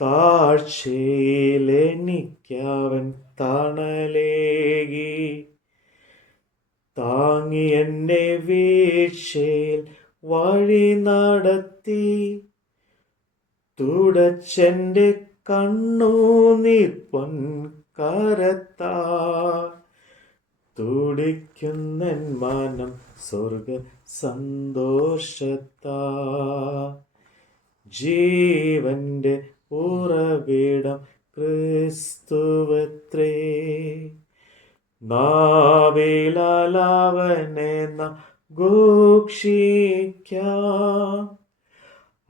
താഴ്ചയിലെനിക്കവൻ തണലേകി, താങ്ങി എന്നെ വീഴ്ചയിൽ വഴി നടത്തി, തുടച്ചെൻ്റെ കണ്ണുനീർ പൊൻകരത്താൽ, തുടിക്കുന്നൻ മനം സ്വർഗ സന്തോഷത്താൽ. ജീവന്റെ ഉറവിടം ക്രിസ്തുവത്രേ, നാവിലാലവനെ നാം ഘോഷിക്കാം.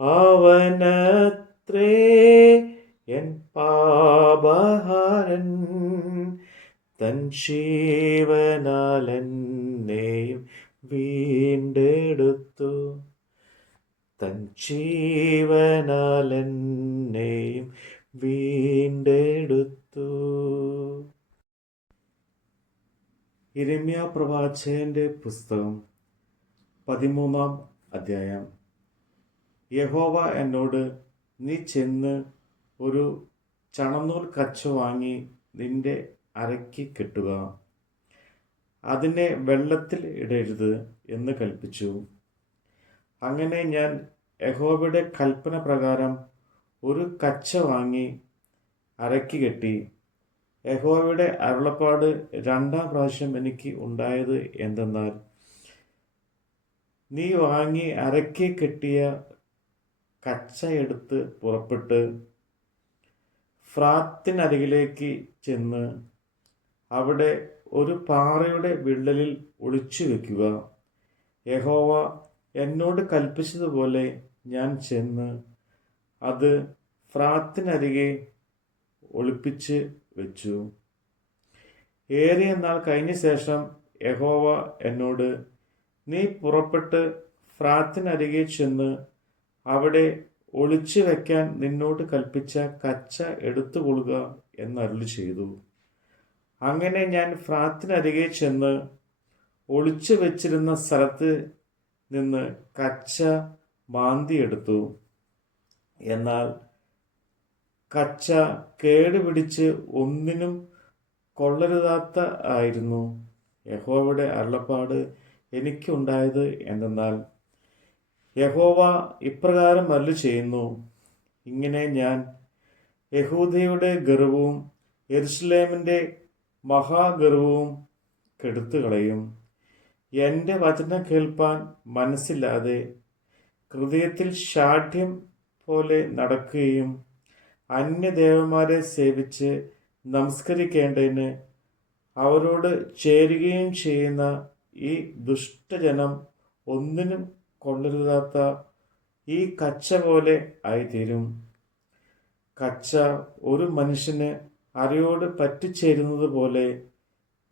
അവനത്രേ എൻ പാപഹരൻ, തൻ ജീവനാൽ എന്നെയും വീണ്ടെടുത്തു, തൻ ജീവനാൽ എന്നെയും വീണ്ടെടുത്തു. യിരെമ്യാ പ്രവാചകന്റെ പുസ്തകം 13-ാം അധ്യായം. യഹോവ എന്നോട്, നീ ചെന്ന് ഒരു ചണനൂൽ കച്ച വാങ്ങി നിന്റെ അരയ്ക്ക് കെട്ടുക, അതിനെ വെള്ളത്തിൽ ഇടരുത് എന്ന് കൽപ്പിച്ചു. അങ്ങനെ ഞാൻ യഹോവയുടെ കൽപ്പന പ്രകാരം ഒരു കച്ച വാങ്ങി അരയ്ക്ക് കെട്ടി. യഹോവയുടെ അരുളപ്പാട് 2-ാം പ്രാവശ്യം എനിക്ക് ഉണ്ടായത് എന്തെന്നാൽ, നീ വാങ്ങി അരയ്ക്ക് കെട്ടിയ കച്ച എടുത്ത് പുറപ്പെട്ട് ഫ്രാത്തിനരികിലേക്ക് ചെന്ന് അവിടെ ഒരു പാറയുടെ വിള്ളലിൽ ഒളിച്ചു വെക്കുക. യഹോവ എന്നോട് കൽപ്പിച്ചതുപോലെ ഞാൻ ചെന്ന് അത് ഫ്രാത്തിനരികെ ഒളിപ്പിച്ച് വെച്ചു. ഏറിയ നാൾ കഴിഞ്ഞ ശേഷം യഹോവ എന്നോട്, നീ പുറപ്പെട്ട് ഫ്രാത്തിനരികെ ചെന്ന് അവിടെ ഒളിച്ചു വെക്കാൻ നിന്നോട് കൽപ്പിച്ച കച്ച എടുത്തുകൊള്ളുക എന്നരുളി ചെയ്തു. അങ്ങനെ ഞാൻ ഫ്രാത്തിനരികെ ചെന്ന് ഒളിച്ചു വെച്ചിരുന്ന സ്ഥലത്ത് നിന്ന് കച്ച മാന്തിയെടുത്തു. എന്നാൽ കച്ച കേടുപിടിച്ച് ഒന്നിനും കൊള്ളരുതാത്ത ആയിരുന്നു. യഹോവയുടെ അരുളപ്പാട് എനിക്കുണ്ടായത് എന്തെന്നാൽ, യഹോവ ഇപ്രകാരം അരുളി ചെയ്യുന്നു, ഇങ്ങനെ ഞാൻ യഹൂദയുടെ ഗർവവും യെരൂശലേമിൻ്റെ മഹാഗർവവും കെടുത്തുകളയും. എൻ്റെ വചനം കേൾപ്പാൻ മനസ്സില്ലാതെ ഹൃദയത്തിൽ ശാഠ്യം പോലെ നടക്കുകയും അന്യദേവന്മാരെ സേവിച്ച് നമസ്കരിക്കേണ്ടതിന് അവരോട് ചേരുകയും ചെയ്യുന്ന ഈ ദുഷ്ടജനം ഒന്നിനും കൊള്ളരുതാത്ത ഈ കച്ച പോലെ ആയിത്തീരും. കച്ച ഒരു മനുഷ്യന് അരയോട് പറ്റിച്ചേരുന്നത് പോലെ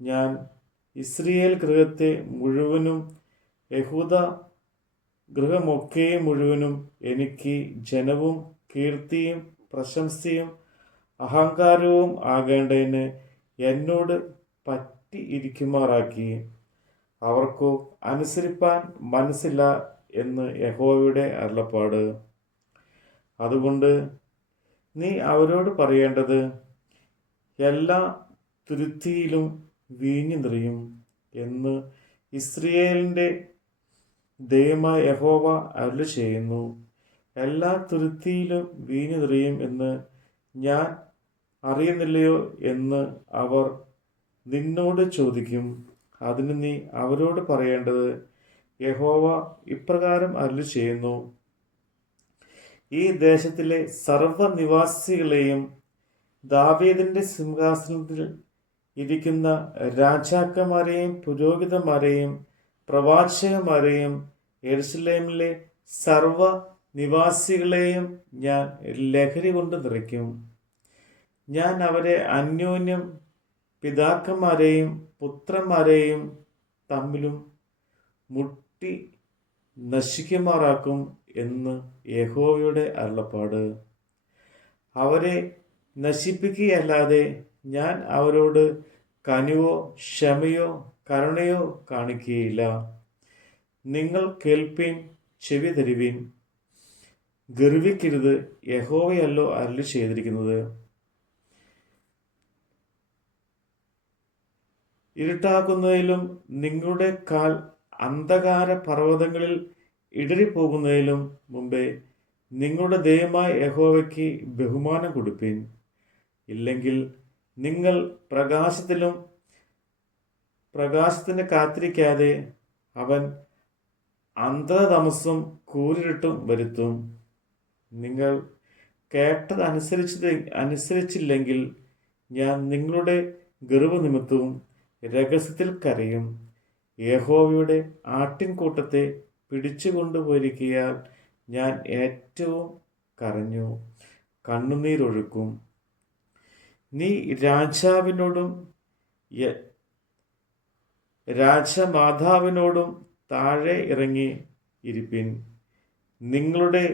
ഞാൻ ഇസ്രായേൽ ഗൃഹത്തെ മുഴുവനും യഹൂദ ഗൃഹമൊക്കെയും മുഴുവനും എനിക്ക് ജനവും കീർത്തിയും പ്രശംസയും അഹങ്കാരവും ആകേണ്ടതിന് എന്നോട് പറ്റിയിരിക്കുമാറാക്കി. അവർക്കു അനുസരിപ്പാൻ മനസ്സില്ല എന്ന് യഹോവയുടെ അരുളപ്പാട്. അതുകൊണ്ട് നീ അവരോട് പറയേണ്ടത്, എല്ലാ തുരുത്തിയിലും വീഞ്ഞു നിറയും എന്ന് ഇസ്രായേലിൻ്റെ ദൈവമായ യഹോവ അരുളി ചെയ്യുന്നു. എല്ലാ തുരുത്തിയിലും വീഞ്ഞു നിറയും എന്ന് ഞാൻ അറിയുന്നില്ലയോ എന്ന് അവർ നിന്നോട് ചോദിക്കും. അതിന് നീ അവരോട് പറയേണ്ടത്, യഹോവ ഇപ്രകാരം അരുളി ചെയ്യുന്നു, ഈ ദേശത്തിലെ സർവ്വനിവാസികളെയും ദാവീദിന്റെ സിംഹാസനത്തിൽ ഇരിക്കുന്ന രാജാക്കന്മാരെയും പുരോഹിതന്മാരെയും പ്രവാചകന്മാരെയും യെരൂശലേമിലെ സർവ നിവാസികളെയും ഞാൻ ലഹരി കൊണ്ട് നിറയ്ക്കും. ഞാൻ അവരെ അന്യോന്യം പിതാക്കന്മാരെയും പുത്രന്മാരെയും തമ്മിലും മുട്ടി നശിക്കുമാറാക്കും എന്ന് യഹോവയുടെ അരുളപ്പാട്. അവരെ നശിപ്പിക്കുകയല്ലാതെ ഞാൻ അവരോട് കനിവോ ക്ഷമയോ കരുണയോ കാണിക്കുകയില്ല. നിങ്ങൾ കേൾപ്പീൻ, ചെവി തരുവീൻ. ഗർവിക്കരുത്, യഹോവയല്ലോ അരുളി ചെയ്തിരിക്കുന്നത്. ഇരുട്ടാക്കുന്നതിലും നിങ്ങളുടെ കാൽ അന്ധകാര പർവ്വതങ്ങളിൽ ഇടറിപ്പോകുന്നതിലും മുമ്പേ നിങ്ങളുടെ ദൈവമായ യഹോവയ്ക്ക് ബഹുമാനം കൊടുപ്പിൻ. ഇല്ലെങ്കിൽ നിങ്ങൾ പ്രകാശത്തിന് കാത്തിരിക്കാതെ അവൻ അന്ധതമസ്സും കൂരിരുട്ടും വരുത്തും. നിങ്ങൾ അനുസരിച്ചില്ലെങ്കിൽ ഞാൻ നിങ്ങളുടെ ഗർവ്വ നിമിത്തവും രഹസ്യത്തിൽ കരയും. യഹോവയുടെ ആട്ടിൻകൂട്ടത്തെ പിടിച്ചുകൊണ്ടുപോയിരിക്കയാൽ ഞാൻ ഏറ്റവും കരഞ്ഞു കണ്ണുനീരൊഴുക്കും. നീ രാജാവിനോടും രാജമാതാവിനോടും താഴെ ഇറങ്ങി ഇരിപ്പിൻ. നിങ്ങളുടെ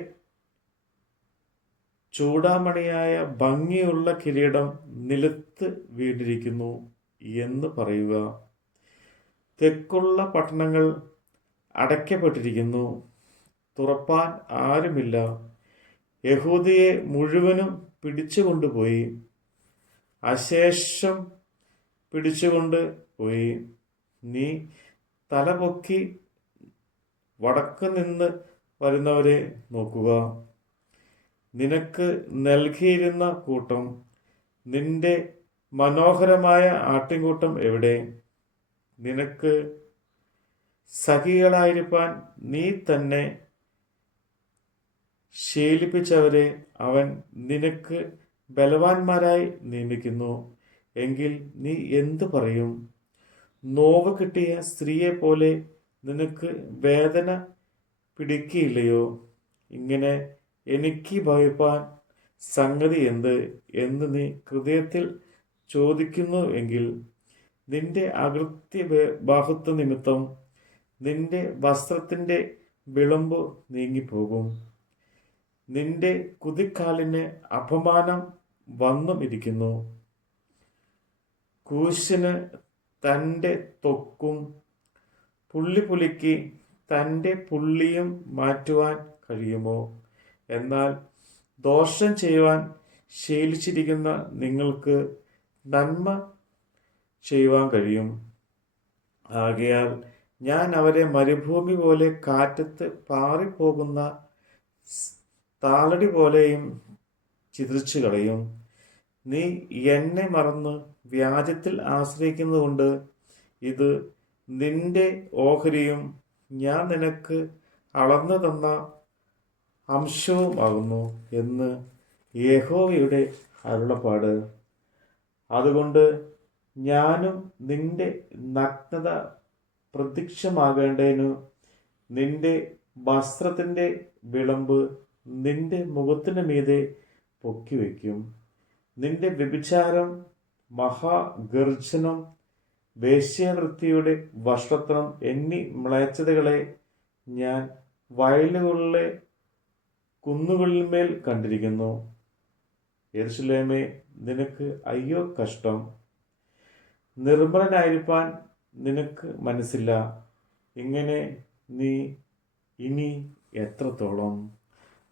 ചൂടാമണിയായ ഭംഗിയുള്ള കിരീടം നിലത്ത് വീണിരിക്കുന്നു എന്ന് പറയുക. തെക്കുള്ള പട്ടണങ്ങൾ അടയ്ക്കപ്പെട്ടിരിക്കുന്നു, തുറപ്പാൻ ആരുമില്ല. യഹൂദയെ മുഴുവനും പിടിച്ചുകൊണ്ടുപോയി, അശേഷം പിടിച്ചുകൊണ്ട് പോയി. നീ തലപൊക്കി വടക്ക് നിന്ന് വരുന്നവരെ നോക്കുക. നിനക്ക് നൽകിയിരുന്ന കൂട്ടം, നിന്റെ മനോഹരമായ ആട്ടിൻകൂട്ടം എവിടെ? നിനക്ക് സഖികളായിരിക്കാൻ നീ തന്നെ ശീലിപ്പിച്ചവരെ അവൻ നിനക്ക് ബലവാന്മാരായി നിയമിക്കുന്നു. എങ്കിൽ നീ എന്തു പറയും? നോവ് കിട്ടിയ സ്ത്രീയെ പോലെ നിനക്ക് വേദന പിടിക്കില്ലയോ? ഇങ്ങനെ എനിക്ക് ഭയപ്പാൻ സംഗതി എന്ത് എന്ന് നീ ഹൃദയത്തിൽ ചോദിക്കുന്നു എങ്കിൽ നിന്റെ അകൃത്യ ബാഹുത്വ നിമിത്തം നിന്റെ വസ്ത്രത്തിൻ്റെ വിളമ്പ് നീങ്ങിപ്പോകും. നിന്റെ കുതിക്കാലിന് അപമാനം വന്നും ഇരിക്കുന്നു. കൂശിന് തൻ്റെ ത്വക്കും പുള്ളിക്ക് തൻ്റെ പുള്ളിയും മാറ്റുവാൻ കഴിയുമോ? എന്നാൽ ദോഷം ചെയ്യുവാൻ ശീലിച്ചിരിക്കുന്ന നിങ്ങൾക്ക് നന്മ ചെയ്യുവാൻ കഴിയും. ആകയാൽ ഞാൻ അവരെ മരുഭൂമി പോലെ കാറ്റത്ത് പാറിപ്പോകുന്ന താളടി പോലെയും ചിതറിച്ചു കളയും. നീ എന്നെ മറന്ന് വ്യാജത്തിൽ ആശ്രയിക്കുന്നതുകൊണ്ട് ഇത് നിന്റെ ഓഹരിയും ഞാൻ നിനക്ക് അളന്നു തന്ന അംശവും ആകുന്നു എന്ന് യഹോവയുടെ അരുളപ്പാട്. അതുകൊണ്ട് ഞാനും നിന്റെ നഗ്നത പ്രത്യക്ഷമാകേണ്ടതിനു നിന്റെ വസ്ത്രത്തിൻ്റെ വിളമ്പ് നിന്റെ മുഖത്തിന് മീതെ പൊക്കിവെക്കും. നിന്റെ വ്യഭിചാരം, മഹാഗർജനം, വേശ്യാവൃത്തിയുടെ വഷളത്വം എന്നീ മ്ലേച്ഛതകളെ ഞാൻ വയലുകളിലെ കുന്നുകളിന്മേൽ കണ്ടിരിക്കുന്നു. യെരൂശലേമേ, നിനക്ക് അയ്യോ കഷ്ടം! നിർമ്മലനായിരിക്കാൻ നിനക്ക് മനസ്സില്ല. ഇങ്ങനെ നീ ഇനി എത്രത്തോളം?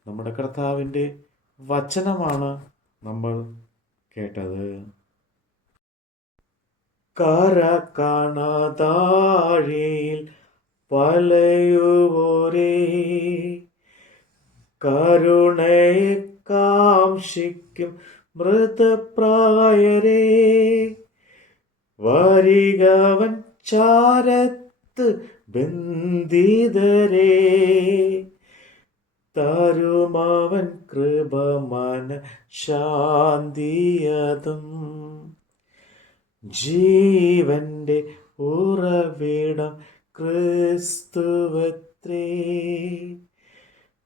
നമ്മുടെ കർത്താവിൻ്റെ വചനമാണ് നമ്മൾ കേട്ടത്. കര കാണാതാഴിയിൽ പലയുവോരേ, കരുണയെ കാംക്ഷിക്കും മൃതപ്രായരേ, വരികവൻ ചാരത്ത് ബന്ധിതരേ, തരുമവൻ കൃപമന ശാന്തിയതും. ജീവന്റെ ഉറവിടം ക്രിസ്തുവത്രേ,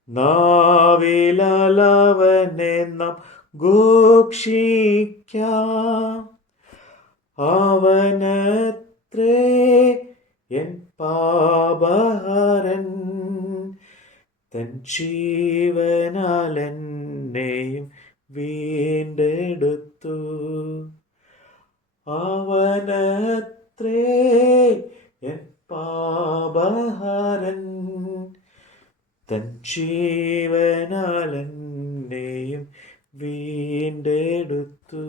നാവിലവനെ നാം ഘോഷിക്കാം. അവനത്രേ എൻ പാപഹരൻ, തൻ ജീവനാൽ എന്നെയും വീണ്ടെടുത്തു. അവനത്രേ എൻ പാപഹരൻ, തൻ ജീവനാൽ എന്നെയും വീണ്ടെടുത്തു.